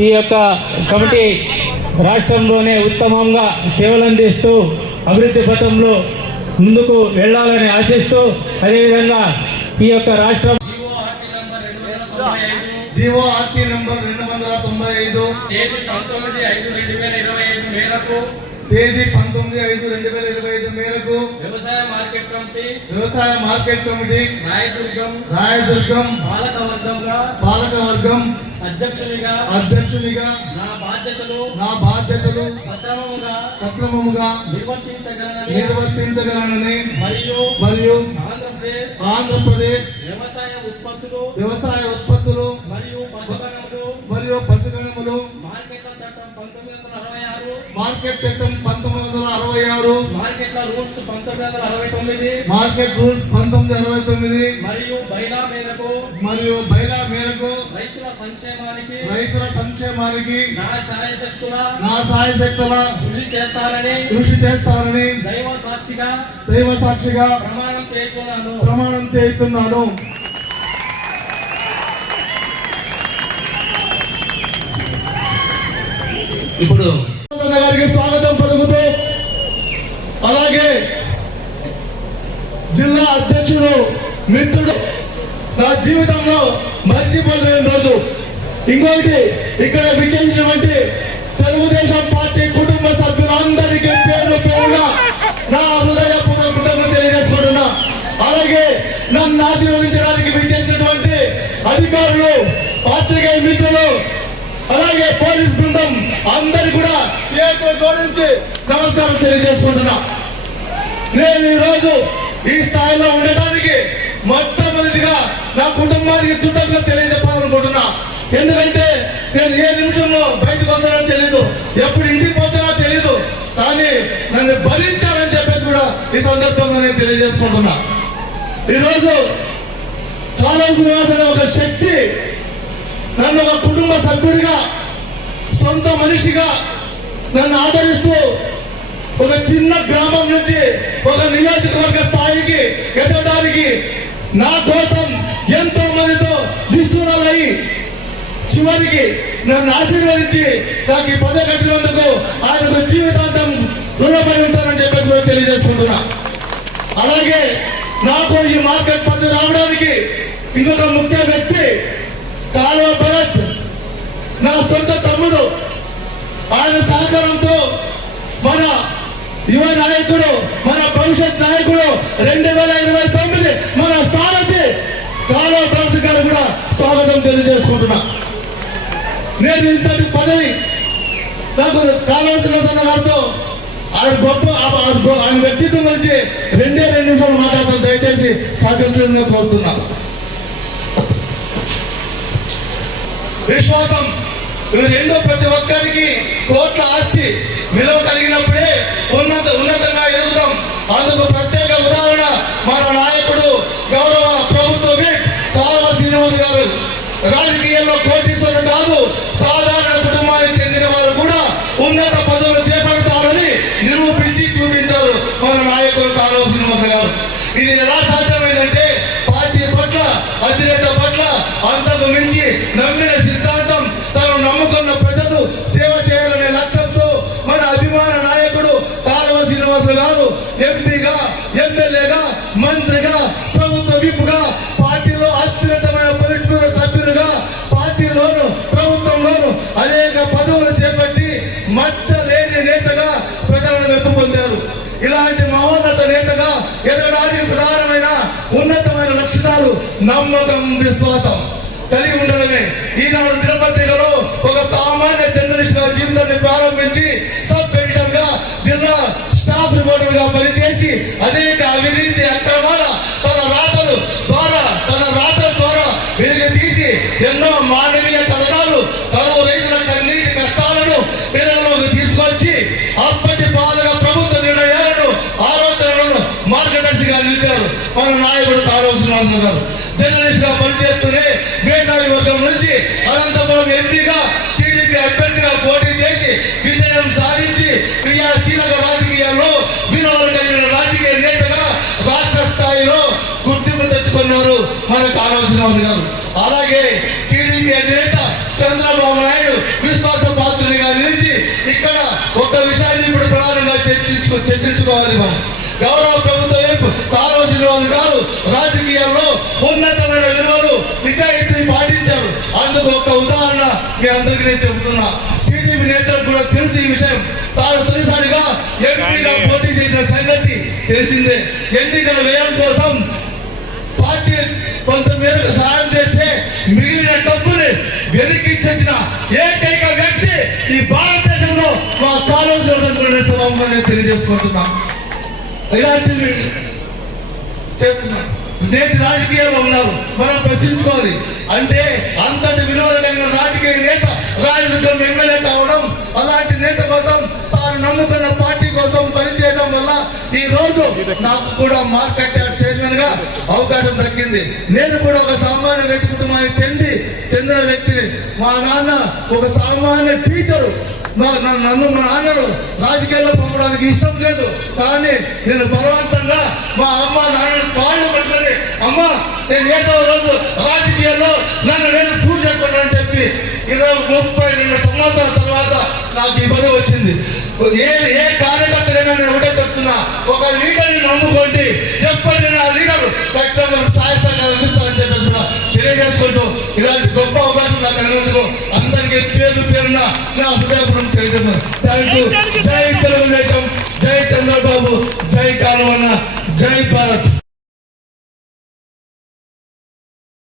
ఈ యొక్క కమిటీ రాష్ట్రంలోనే ఉత్తమంగా సేవలు అందిస్తూ అభివృద్ధి పథంలో ముందుకు వెళ్ళాలని ఆశిస్తూ అదేవిధంగా ఈ యొక్క రాష్ట్రం జీవో ఆర్టీ నంబర్ రెండు వందల తొంభై ఐదు. తేదీ పంతొమ్మిది ఐదు రెండు వేల ఇరవై ఐదు మేరకు. తేదీ పంతొమ్మిది ఐదు రెండు వేల ఇరవై ఐదు మేరకు. వ్యవసాయ మార్కెట్ కమిటీ. వ్యవసాయ మార్కెట్ కమిటీ. రాయదుర్గం. రాయదుర్గం. పాలకవర్గంగా. పాలకవర్గం. అధ్యక్షునిగా అధ్యక్షునిగా నా బాధ్యతలు నా బాధ్యతలు సక్రమముగా సక్రమముగా నిర్వర్తించగలనని నిర్వర్తించగలనని మరియు మరియు ఆంధ్రప్రదేశ్ ఆంధ్రప్రదేశ్ వ్యవసాయ ఉత్పత్తులు వ్యవసాయ ఉత్పత్తులు మరియు పశుగణములు మరియు పశుగణములు మార్కెట్ల చట్టం పంతొమ్మిది వందల అరవై ఆరు మార్కెట్ చట్టం పంతొమ్మిది వందల అరవై ఆరు. మార్కెట్ల రూల్స్ పంతొమ్మిది వందల అరవై తొమ్మిది. మార్కెట్ రూల్స్ పంతొమ్మిది అరవై తొమ్మిది. మరియు బైలా మేరకు మరియు బైలా మేరకు రైతుల సంక్షేమానికి రైతుల సంక్షేమానికి నా సాయశక్తుల నా సాయశక్తుల కృషి చేస్తానని కృషి చేస్తానని దైవ సాక్షిగా దైవ సాక్షిగా ప్రమాణం చేస్తున్నాను. ప్రమాణం చేస్తున్నాను. ఇప్పుడు అన్న గారికి స్వాగతం పలుకుతూ అలాగే జిల్లా అధ్యక్షుడు మిత్రుడు నా జీవితంలో మర్చిపోలేని రోజు. ఇంకొకటి ఇక్కడ విచ్చేసినటువంటి తెలుగుదేశం పార్టీ కుటుంబ సభ్యులందరికీ పేరు పేరున నా హృదయపూర్వక కృతజ్ఞతలు తెలియజేసుకుంటున్నా. అలాగే నన్ను ఆశీర్వదించడానికి విచ్చేసినటువంటి అధికారులు పాత్రికేయ మిత్రులు అలాగే పోలీస్ బృందం అందరు కూడా చేతుల జోడించి నమస్కారం తెలియజేసుకుంటున్నా. నేను ఈ రోజు ఈ స్థాయిలో ఉండడానికి మొట్టమొదటిగా నా కుటుంబానికి కృతజ్ఞత తెలియజెప్పాలనుకుంటున్నా. ఎందుకంటే నేను ఏ నిమిషంలో బయటకు వస్తానో తెలియదు ఎప్పుడు ఇంటికి పోతానో తెలియదు కానీ నన్ను భరించాలని చెప్పేసి కూడా ఈ సందర్భంగా నేను తెలియజేసుకుంటున్నా. ఈరోజు చాలా శ్రీనివాస్ అనే ఒక శక్తి నన్ను ఒక కుటుంబ సభ్యుడిగా సొంత మనిషిగా నన్ను ఆదరిస్తూ ఒక చిన్న గ్రామం నుంచి ఒక నియోజకవర్గ స్థాయికి ఎదగడానికి నా కోసం ఎంతో మందితో నిష్ఠురాలయ్యి చివరికి నన్ను ఆశీర్వదించి నాకు ఈ పదవి కట్టినందుకు ఆయనకు జీవితాంతం రుణపడి ఉంటానని చెప్పేసి కూడా తెలియజేసుకుంటున్నా. అలాగే నాకు ఈ మార్కెట్ పద్ధతి రావడానికి ఇంకొక ముఖ్య వ్యక్తి కాలువ భరత్ నా సొంత తమ్ముడు ఆయన సహకారంతో మన యువ నాయకుడు మన భవిష్యత్ నాయకుడు రెండు వేల ఇరవై తొమ్మిది మన సారథి కాలువ భరత్ గారు కూడా స్వాగతం తెలియజేసుకుంటున్నా. నేను ఇంతటి పదవి నాకు కావాల్సిన సన్న గారితో ఆయన గొప్ప ఆ- ఆయన వ్యక్తిత్వం గురించి రెండే రెండు నిమిషాలు మాట్లాడతాను దయచేసి సహకరించాలని కోరుతున్నాను విశ్వాసం ఇవి రెండో ప్రతి ఒక్కరికి దానికి ప్రధానమైన ఉన్నతమైన లక్షణాలు నమ్మకం విశ్వాసం కలిగి ఉండడమే. ఈనాడు దినపత్రికలో ఒక సామాన్య జర్నలిస్ట్గా జీవితాన్ని ప్రారంభించి సబ్ ఎడిటర్గా జిల్లా స్టాఫ్ రిపోర్టర్గా పనిచేసి అనేక అవినీతి అక్రమాల తన అందరికీ నేను చెబుతున్నా. టీడీపీ నేతలకు కూడా తెలుసు ఈ విషయం. తాను తొలిసారిగా ఎంపీగా పోటీ చేసిన సంగతి తెలిసిందే. ఎన్నికల వ్యయం కోసం పార్టీ కొంత మేరకు సహాయం చేస్తే మిగిలిన డబ్బుని వెనక్కి తెచ్చిన ఏకైక వ్యక్తి ఈ భారతదేశంలో మా కాలువ సభంగా నేను తెలియజేసుకుంటున్నా. ఇలాంటివి చేస్తున్నాం నేటి రాజకీయాల్లో ఉన్నారు. మనం ప్రశ్నించుకోవాలి. అంటే అంతటి విలువ కలిగిన రాజకీయ నేత రాజకీయం ఎమ్మెల్యే కావడం అలాంటి నేత కోసం తాను నమ్ముకున్న పార్టీ కోసం పనిచేయడం వల్ల ఈ రోజు నాకు కూడా మార్కెట్ చైర్మన్గా అవకాశం దక్కింది. నేను కూడా ఒక సామాన్య రైతు కుటుంబానికి చెంది చెందిన వ్యక్తిని. మా నాన్న ఒక సామాన్య టీచరు. నన్ను మా నాన్నను రాజకీయాల్లో పంపడానికి ఇష్టం లేదు. కానీ నేను బలవంతంగా మా అమ్మ నాన్న కాళ్ళు పట్టుకొని అమ్మ నేను ఏదో రోజు రాజకీయాల్లో నన్ను నేను పూజ చేసుకుంటానని చెప్పి ఇరవై ముప్పై రెండు సంవత్సరాల తర్వాత నాకు ఈ పదవి వచ్చింది. ఏ ఏ కార్యకర్తలైనా నేను ఒకటే చెప్తున్నా ఒక లీడర్ని నమ్ముకోండి. ఎప్పటికైనా ఆ లీడర్ ఖచ్చితంగా సహాయ సహకారం అందిస్తారని చెప్పేసి కూడా తెలియజేసుకుంటూ ఇలాంటి గొప్ప అవకాశం నాకు కలిగినందుకు అందరికీ పేరు పేరున నా హృదయపూర్వకం తెలియజేస్తున్నాను. Thank you. జై తెలుగుదేశం జై చంద్రబాబు జై కాలువన్న జై భారత్.